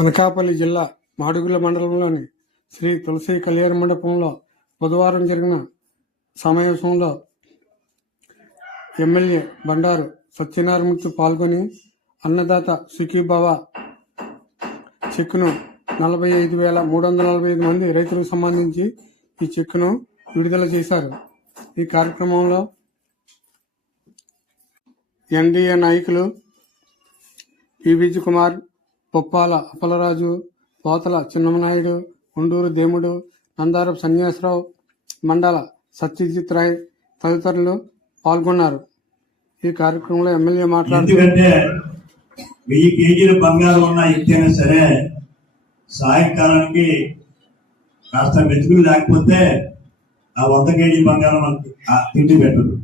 అనకాపల్లి జిల్లా మాడుగుల మండలంలోని శ్రీ తులసి కళ్యాణ మండపంలో బుధవారం జరిగిన సమావేశంలో ఎమ్మెల్యే బండారు సత్యనారాయణమూర్తి పాల్గొని అన్నదాత సుఖీభవ చెక్కును 45,345 మంది రైతులకు సంబంధించి ఈ చెక్కును విడుదల చేశారు. ఈ కార్యక్రమంలో ఎన్డీఏ నాయకులు పివిజి కుమార్, పొప్పాల అప్పలరాజు, పోతల చిన్నమనాయుడు, ఉండూరు దేముడు, నందారపు సన్యాసరావు, మండల సత్యజిత్ రాయ్ తదితరులు పాల్గొన్నారు. ఈ కార్యక్రమంలో ఎమ్మెల్యే మాట్లాడుతూ 1000 కేజీల బంగారం ఉన్న ఎక్కైనా సరే సాయంకాలానికి కాస్త మెతుకులు లేకపోతే ఆ 100 కేజీ బంగారం తిండి పెట్టదు,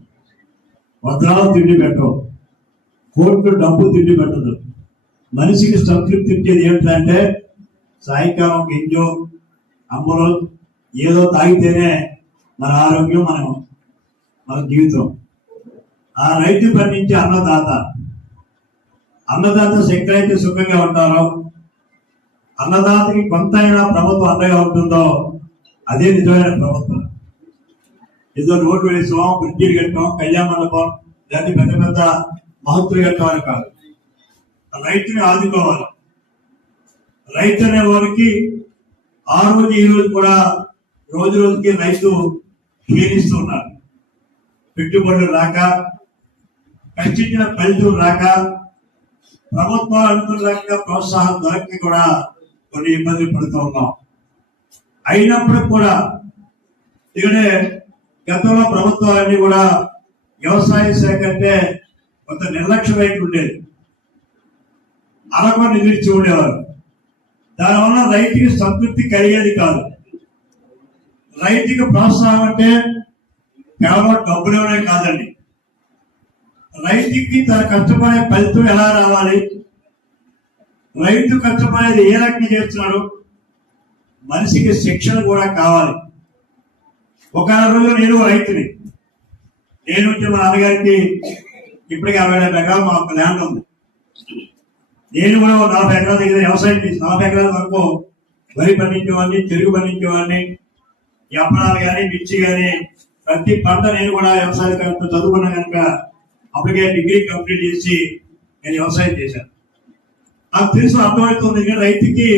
వజ్రాలు తిండి పెట్టవు, కోట్లు డబ్బు తిండి పెట్టదు. మనిషికి సంతృప్తి ఇచ్చేది ఏమిటంటే సాయంకాలం గింజో అమ్మలో ఏదో తాగితేనే మన ఆరోగ్యం, మన జీవితం. ఆ రైతు పండించే అన్నదాత ఎక్కడైతే సుఖంగా ఉంటారో, అన్నదాతకి కొంతైనా ప్రభుత్వం అండగా ఉంటుందో అదే నిజమైన ప్రభుత్వం. ఏదో రోడ్డు వేసాం, బ్రిడ్జిలు కట్టాం, కళ్యాణ మండపం ఇలాంటి పెద్ద పెద్ద మహత్తులు కట్టమని కాదు, రైతుని ఆదుకోవాలి. రైతు అనే వారికి ఆ రోజు ఈ రోజు కూడా రోజు రోజుకి రైతు క్షీణిస్తూ ఉన్నారు. పెట్టుబడులు రాక, కష్టించిన ఫలితం రాక, ప్రభుత్వాలు అనుకున్న ప్రోత్సాహం దొరక్క కూడా కొన్ని ఇబ్బందులు పడుతూ ఉన్నాం. అయినప్పటికి కూడా ఇక్కడే గతంలో ప్రభుత్వాలన్నీ కూడా వ్యవసాయ శాఖ అంటే కొంత నిర్లక్ష్యం వైపు ఉండేది, అరకొన్ని నిలిచి ఉండేవారు. దానివల్ల రైతుకి సంతృప్తి కలిగేది కాదు. రైతుకి ప్రోత్సాహం అంటే కేవలం డబ్బులోనే కాదండి, రైతుకి తన కష్టపడే ఫలితం ఎలా రావాలి, రైతు కష్టపడేది ఏ రకంగా చేస్తున్నాడు, మనిషికి శిక్షణ కూడా కావాలి. ఒక రోజు నేను రైతుని, నేను మా నాన్నగారికి ఇప్పటికి 60 ఎకరాలు మా ల్యాండ్ ఉంది. నేను కూడా 40 ఎకరాల దగ్గర వ్యవసాయం చేసి 40 ఎకరాల వరకు వరి పండించేవాడిని, చెరుకు పండించేవాడిని, అప్పడాలు కానీ మిర్చి కానీ ప్రతి పంట నేను కూడా వ్యవసాయకారులతో చదువుకున్నా కనుక అప్పటికే డిగ్రీ కంప్లీట్ చేసి నేను వ్యవసాయం చేశాను. నాకు తెలుసు, అర్థమవుతుంది. రైతుకి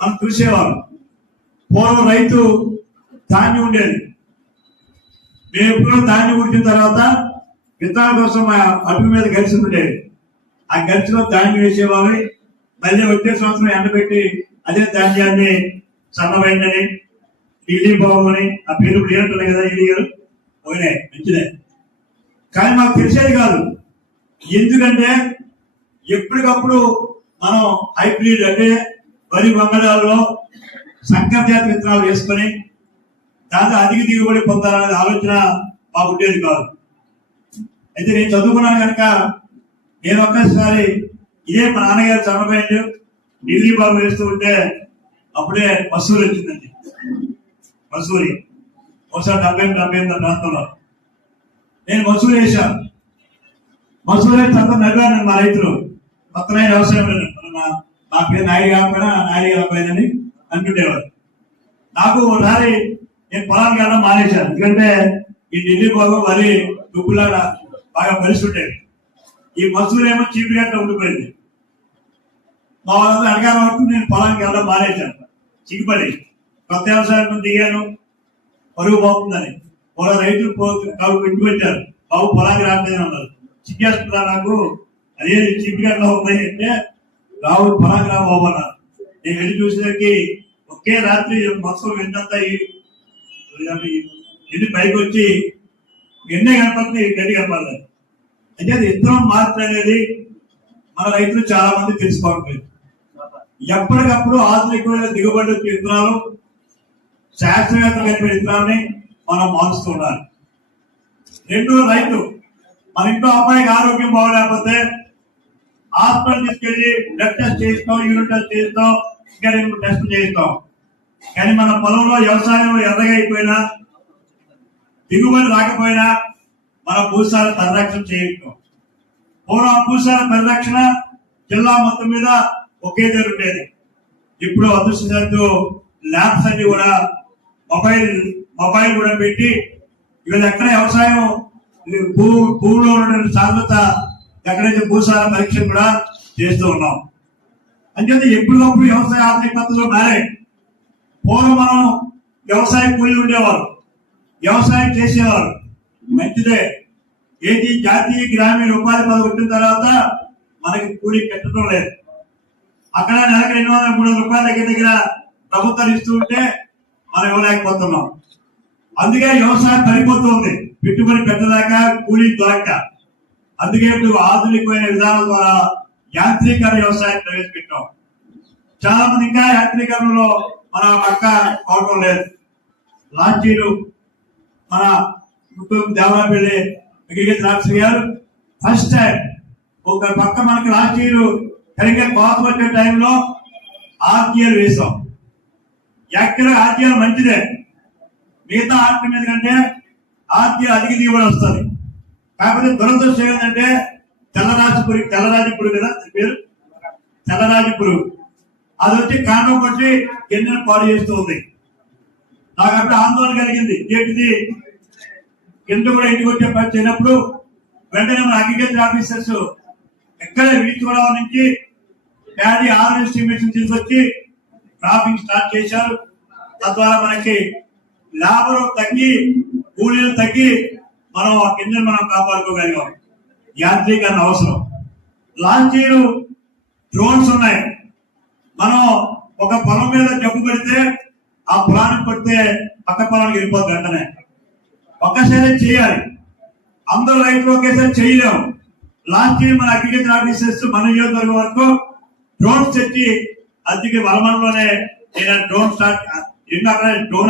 మనం చూసేవాళ్ళం. పూర్వం రైతు ధాన్యం ఉండేది, మేము ఎప్పుడో ధాన్యం ఉడికిన తర్వాత విత్తనాల కోసం అటుకు మీద గరిసి ఉండేది. ఆ గరిచిలో ధాన్యం వేసేవాళ్ళు, మళ్ళీ వచ్చే సంవత్సరం ఎండబెట్టి అదే ధాన్యాన్ని సన్నబైందని, ఇల్లి బాగుమని ఆ పేరు లేనట్టు కదా, ఇల్లి గారు పోయినాయి, మంచిదే. కానీ మాకు తెలిసేది కాదు. ఎందుకంటే ఎప్పటికప్పుడు మనం హైబ్రిడ్ అంటే వరి వంగడాల్లో సంకర జాతి విత్తనాలు వేసుకొని దాంతో అధిక దిగుబడి పొందాలనే ఆలోచన మాకు ఉండేది కాదు. అయితే నేను చదువుకున్నాను కనుక నేను ఒక్కసారి ఇదే మా నాన్నగారు చన్నబైండు ఢిల్లీ బాబు వేస్తూ ఉంటే అప్పుడే మసూరి వచ్చిందండి. మసూరి ఒకసారి 70-80 ప్రాంతంలో నేను మసూరి వేశాను. మసూరి చదువు నవ్వాను మా రైతులు. కొత్తగా వ్యవసాయం నా పేరు నాయుడు కాకపోయినా నాయుడు కాకపోయినని అంటుండేవారు. నాకు ఒకసారి నేను పొలానికి వెళ్ళడం మానేశాను, ఎందుకంటే ఈ ఢిల్లీ బాబు వరి దుబ్బులాగా బాగా కలిసి ఉండేది. ఈ మసూరు ఏమో చీపుగా ఉండిపోయింది. మా వాళ్ళందరూ అడగాల వరకు నేను పొలానికి వెళ్ళడం మానేశాను, చిక్కుపడి. కొత్త వ్యవసాయం దిగాను, పరుగు పోతుందని. వాళ్ళ రైతులు ఇంటికి వచ్చారు, బాబు పొలానికి రావట్లేదు అన్నారు. చిక్కేస్తున్నా నాకు, అదే చీపుగా ఉన్నాయి అంటే రావు, పొలానికి రావు బాబు అన్నారు. నేను వెళ్ళి చూసేసరికి ఒకే రాత్రి మొత్తం ఎంతంతా ఇది పైకి వచ్చి ఎన్నే కనపడుతుంది, గడ్డి కనపడలేదు. అయితే అది విత్తనం మార్పు అనేది మన రైతులు చాలా మంది తెలుసుకోవట్లేదు. ఎప్పటికప్పుడు ఆధునికమైన దిగుబడి వచ్చే విత్తనాలు, శాస్త్రవేత్తలు కలిపిన విత్తనాన్ని మనం మారుస్తూ ఉండాలి. రెండో, రైతు మన ఇంట్లో అబ్బాయికి ఆరోగ్యం బాగోలేకపోతే హాస్పిటల్ తీసుకెళ్లి బ్లడ్ టెస్ట్ చేయిస్తాం, యూరిన్ టెస్ట్ చేయిస్తాం, ఇంకా 2 టెస్టులు చేయిస్తాం. కానీ మన పొలంలో వ్యవసాయంలో ఎర్రగా అయిపోయినా, దిగుబడి రాకపోయినా మన భూసార పరిరక్షణ చేయటం. పూర్వం భూసార పరిరక్షణ జిల్లా మొత్తం మీద ఒకే దగ్గర ఉండేది. ఇప్పుడు అదృష్టశాత్తు ల్యాబ్స్ అన్ని కూడా మొబైల్ కూడా పెట్టి ఇవాళ ఎక్కడ వ్యవసాయం భూమిలో ఉన్నటువంటి శాశ్వత ఎక్కడైతే భూసార పరీక్ష కూడా చేస్తూ ఉన్నాం. అంచేత ఎప్పటికప్పుడు వ్యవసాయ ఆధునిక పద్ధతులు మారాయి. పూర్వం మనం వ్యవసాయ కూలీలు ఉండేవారు, వ్యవసాయం చేసేవారు, మంచిదే. ఏది జాతీయ గ్రామీణ ఉపాధి పథకం వచ్చిన తర్వాత మనకి కూలీ పెట్టడం లేదు. అక్కడ నెలకు 200-300 రూపాయల దగ్గర ప్రభుత్వాలు ఇస్తూ ఉంటే మనం ఇవ్వలేకపోతున్నాం. అందుకే వ్యవసాయం పడిపోతుంది, పెట్టుబడి పెట్టదాకా కూలీ దొరక. అందుకే ఇప్పుడు ఆధునికమైన విధానం ద్వారా యాంత్రీకరణ వ్యవసాయం ప్రవేశపెట్టాం. చాలా మంది ఇంకా యాంత్రీకరణలో మన పక్క అవడం లేదు. లాస్ట్ ఇయర్ మన దేవాపల్లి అగ్రికల్చర్ ఆఫీసర్ గారు ఫస్ట్ టైం ఒక పక్క మనకి లాస్ట్ ఇయర్ సరిగ్గా కోత వచ్చే టైంలో ఆర్టీఎల్ వేసాం. యాక్చువల్గా ఆర్టీఎల్ మంచిదే, మిగతా ఆర్టీ మీద కంటే ఆర్టీఎల్ అధిక దిగుబడి వస్తుంది. కాకపోతే దురదృష్టం ఏంటంటే తెల్లరాజు పురుగు కదా పేరు, తెల్లరాజు పురుగు. అది వచ్చి కాండం కొట్టి గింజను పాడు చేస్తూ ఉంది. నాకు అప్పుడు ఆందోళన కలిగింది. ఏంటిది, గింజ కూడా ఇంటికి వచ్చే పని చేయనప్పుడు వెంటనే మన అగ్రికల్చర్ ఆఫీసర్స్ ఎక్కడే వీచుకోవడం నుంచి ప్యాడీ హార్వెస్టింగ్ తీసుకొచ్చి క్రాపింగ్ స్టార్ట్ చేశారు. తద్వారా మనకి లేబర్ తగ్గి కూలీలు తగ్గి మనం ఆ కింద మనం కాపాడుకోగలిగాం. యాంత్రీకరణ అవసరం. లాస్ట్ ఇయర్ డ్రోన్స్ ఉన్నాయి. మనం ఒక పొలం మీద జబ్బు పెడితే ఆ పొలానికి పడితే పక్క పొలానికి వెళ్ళిపోద్ది. వెంటనే ఒక్కసారి చేయాలి, అందరూ రైతులు ఒకేసారి చేయలేము. లాస్ట్ ఇయర్ మన అగ్రికల్చర్ ఆఫీసర్స్ మన నియోజకవర్గం వరకు డ్రోన్స్ తెచ్చి అందుకే వలమలోనే నేను డ్రోన్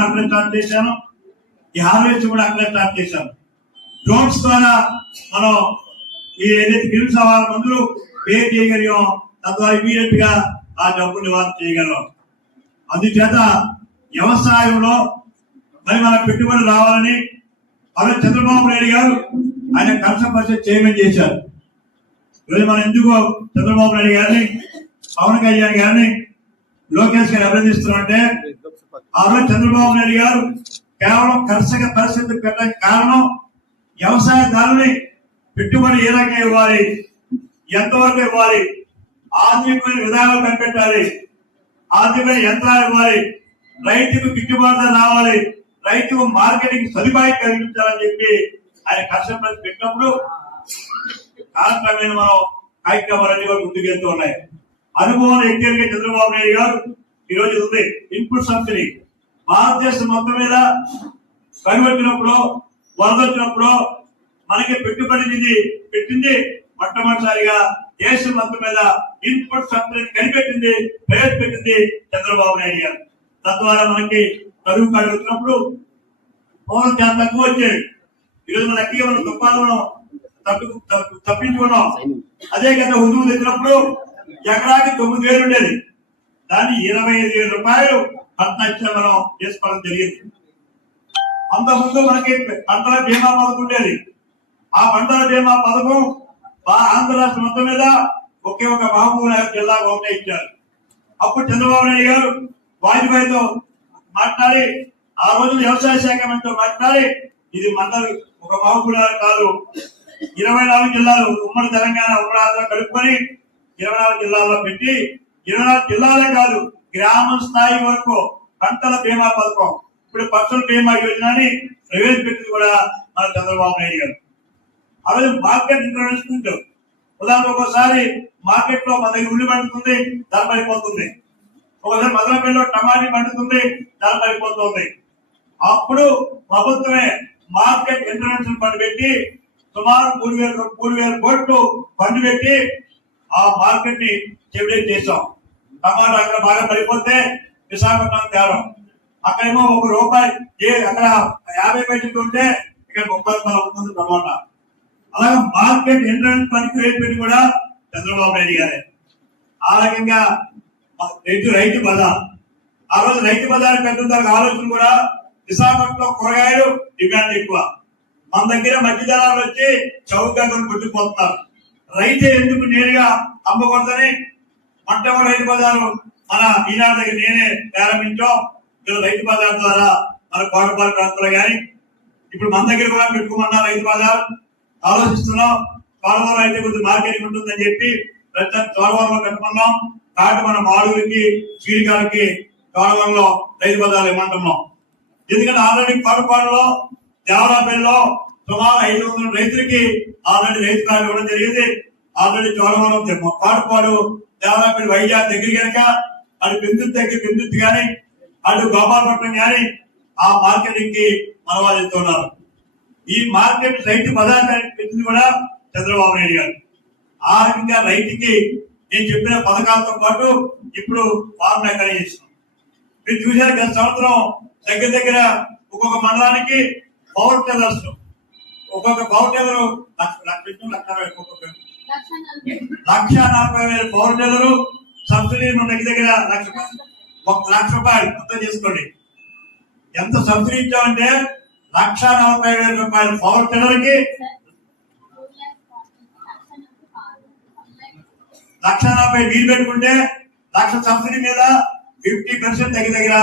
అక్కడే స్టార్ట్ చేశాను. ఈ హార్వెస్ట్ కూడా అక్కడే స్టార్ట్ చేశాను. డ్రోన్స్ ద్వారా మనం ఈ ఏదైతే గిరి సవాల్ మందులు పే చేయగలిగాం, తద్వారా ఇమీడియట్ గా ఆ జబ్బు నివారణ చేయగలం. అందుచేత వ్యవసాయంలో మరి మన పెట్టుబడి రావాలని అలా చంద్రబాబు నాయుడు గారు ఆయన కన్సల్ట్ పరిషత్ చైర్మన్ చేశారు. ఈరోజు మనం ఎందుకు చంద్రబాబు నాయుడు గారిని, పవన్ కళ్యాణ్ గారిని, లోకేష్ గారిని అభినందిస్తున్నామంటే ఆ రోజు చంద్రబాబు నాయుడు గారు కేవలం కర్షక పరిస్థితి పెట్టడానికి కారణం వ్యవసాయదారుని పెట్టుబడి ఏ రకంగా ఇవ్వాలి, ఎంతవరకు ఇవ్వాలి, ఆధునికమైన విధానాలు కనిపెట్టాలి, ఆధునికమైన యంత్రాలు ఇవ్వాలి, రైతుకు గిట్టుబాటు రావాలి, రైతుకు మార్కెటింగ్ సదుపాయం కలిగించాలని చెప్పి ఆయన కర్షక పరిస్థితి పెట్టినప్పుడు కాలక్రమేణ మనం కార్యక్రమాలన్నీ కూడా ముందుకెళ్తూ ఉన్నాయి. అనుభవం ఎక్కువగా చంద్రబాబు నాయుడు గారు ఈరోజు ఉంది. ఇన్పుట్ సబ్సిడీ భారతదేశం మొత్తం మీద కనిపెట్టినప్పుడు, వరద వచ్చినప్పుడు మనకి పెట్టుబడి నిధి పెట్టింది మొట్టమొదటిసారిగా దేశం మొత్తం మీద ఇన్పుట్ సబ్సిడీ కనిపెట్టింది, ప్రవేశపెట్టింది చంద్రబాబు నాయుడు గారు. తద్వారా మనకి కరువు కాడు వచ్చినప్పుడు పౌరం చాలా తక్కువ వచ్చేది. ఈరోజు మన అక్కడికి మనం తుఫాను తప్పించుకున్నాం. అదే కదా ఉదువు తెచ్చినప్పుడు ఎకరాకి 9,000 ఉండేది, దాన్ని 25,000 రూపాయలు పంట మనం చేసుకోవడం జరిగింది. అంతకుముందు మనకి పంటల బీమా పథకం ఉండేది. ఆ పంటల బీమా పథకం ఆంధ్ర రాష్ట్రం మొత్తం మీద ఒకే ఒక మహబూబ్ నగర్ జిల్లాకు ఒకటే ఇచ్చారు. అప్పుడు చంద్రబాబు నాయుడు గారు వాజ్పేయితో మాట్లాడి, ఆ రోజు వ్యవసాయ శాఖ మంత్రితో మాట్లాడి, ఇది మండలి ఒక మహబూబ్ నగర్ కాదు, 24 జిల్లాలు ఉమ్మడి తెలంగాణ ఉమ్మడి ఆంధ్ర కలుపుకొని 24 జిల్లాల్లో పెట్టి 24 జిల్లాలే కాదు గ్రామ స్థాయి వరకు పంటల బీమా పథకం, ఇప్పుడు ఫసల్ బీమా యోజనని ప్రవేశపెట్టింది కూడా మన చంద్రబాబు నాయుడు గారు. అలాగే మార్కెట్ ఇంటర్వెన్స్మెంట్, ఉదాహరణ ఒకసారి మార్కెట్ లో మన దగ్గర ఉల్లి పండుతుంది, ధర పడిపోతుంది. ఒకసారి మదనపల్లిలో టమాటీ పండుతుంది, ధర పడిపోతుంది. అప్పుడు ప్రభుత్వమే మార్కెట్ ఇంటర్వెన్షన్ ఫండ్ పెట్టి సుమారు 3,000 కోట్లు ఫండ్ పెట్టి ఆ మార్కెట్ ని స్టెబిలైజ్ చేశాం. టమాటా అక్కడ బాగా పడిపోతే విశాఖపట్నం తేరం, అక్కడేమో ₹1 అక్కడ 50 పైసలు ఉంటే ఇక్కడ 30 రూపాయలు అవుతుంది టమాటా. అలాగే మార్కెట్ ఎంట్రన్స్ ఫండ్ పెట్టి కూడా చంద్రబాబు నాయుడు గారే. ఆ రకంగా రైతు బజార్, ఆ రోజు రైతు బజార్ పెద్దదానికి ఆలోచన కూడా విశాఖపట్నంలో కూరగాయలు డిమాండ్ ఎక్కువ, మన దగ్గర మధ్య ధరలు వచ్చి చౌకగా కొట్టుకుపోతున్నారు. రైతే ఎందుకు నేరుగా అమ్మకూడదని మొట్టమొదటి రైతు బజారు మన ఈనాడు దగ్గర నేనే ప్రారంభించాం. ఇలా రైతు బజార్ ద్వారా మన కోటపాల ప్రాంతంలో కానీ ఇప్పుడు మన దగ్గర కూడా పెట్టుకోమన్నా రైతు బజార్ ఆలోచిస్తున్నాం. తోటవరం అయితే కొద్దిగా మార్కెటింగ్ ఉంటుందని చెప్పి ప్రతి తోటవరంలో పెట్టుకున్నాం. కాబట్టి మన మాడుగులకి చీడికాలకి తోటవరంలో రైతు బజార్లు ఇవ్వమంటున్నాం. ఎందుకంటే ఆల్రెడీ కోటపాడులో దేవరాపల్లిలో సుమారు 500 రైతులకి ఆల్రెడీ రైతు కార్డు ఇవ్వడం జరిగింది. ఆల్రెడీ తోటవరం కోటపాడు దేవరాపల్లి వైజాగ్ దగ్గర కనుక అటు బిందుత్ దగ్గర బిందుత్ కానీ అటు గోపాలపట్నం కానీ ఆ మార్కెటింగ్ కి మన వాళ్ళు వెళ్తున్నారు. ఈ మార్కెట్ రైతు బజార్ పెట్టింది కూడా చంద్రబాబు నాయుడు గారు. ఆ రకంగా రైతుకి నేను చెప్పిన పథకాలతో పాటు ఇప్పుడు ఫార్మ్ ఎక్కడ చేస్తున్నాం. మీరు చూసారు గత సంవత్సరం దగ్గర దగ్గర ఒక్కొక్క మండలానికి పవర్ టెల్లర్స్ ఒక్కొక్క పవర్ టెల్లర్ 1,40,000 పవర్ టెల్లరు సబ్సిడీ మన దగ్గర ₹1,00,000 మొత్తం చేసుకోండి. ఎంత సబ్సిడీ ఇచ్చామంటే ₹1,40,000 పవర్ టెల్లర్ కి 1,40,000 పెట్టుకుంటే 1,00,000 సబ్సిడీ మీద 50% దగ్గర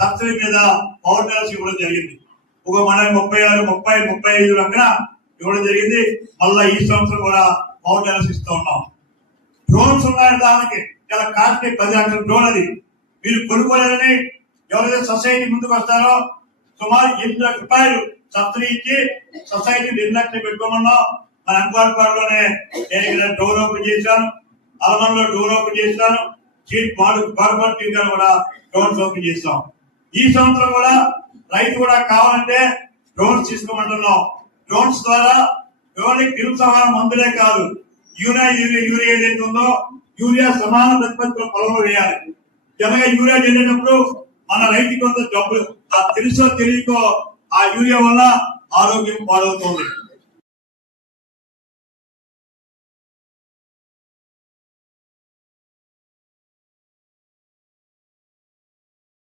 సబ్సిడీ మీద పవర్ టెల్లర్స్ ఇవ్వడం జరిగింది. ఒక మన 36, 30, 35 లక్షల ఇవ్వడం జరిగింది. మళ్ళా ఈ సంవత్సరం కూడా పవర్ టెల్లర్స్ ఇస్తూ ఉన్నాం. డ్రోన్స్ ఉన్నాయి దానికి చాలా కాస్ట్లీ 10 లక్షల డ్రోన్. అది మీరు కొనుక్కోలేదని ఎవరైతే సొసైటీ ముందుకు వస్తారో సుమారు ₹8 లక్షలు సబ్సిడీ ఇచ్చి సొసైటీ 2 లక్షలు పెట్టుకోమన్నాం. మన అంబాడులోనే నేను డోర్ ఓపెన్ చేశాను, అలమన్లో డోర్ ఓపెన్ చేశాను, కోటపాడు కూడా డ్రోన్స్ ఓపెన్ చేస్తాం. ఈ సంవత్సరం కూడా రైతు కూడా కావాలంటే డ్రోన్స్ తీసుకోమంటున్నాం. డ్రోన్స్ ద్వారా ఎవరికి క్రిమిసంహార మందులే కాదు, యూరియా ఏదైతే ఉందో యూరియా సమాన ప్రతిపత్తిలో పొలంలో వేయాలి. జనగా యూరియా చేసేటప్పుడు మన రైతు కొంత జబ్బులు తెలుసో తెలియకో ఆ యూరియా వల్ల ఆరోగ్యం పాడవుతుంది.